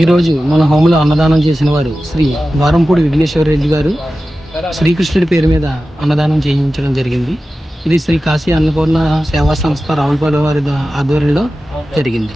ఈరోజు మన హోంలో అన్నదానం చేసిన వారు శ్రీ వారంపూడి విఘ్నేశ్వర రెడ్డి గారు శ్రీకృష్ణుడి పేరు మీద అన్నదానం చేయించడం జరిగింది. ఇది శ్రీ కాశీ అన్నపూర్ణ సేవా సంస్థ రావులపాలెం వారి ఆధ్వర్యంలో జరిగింది.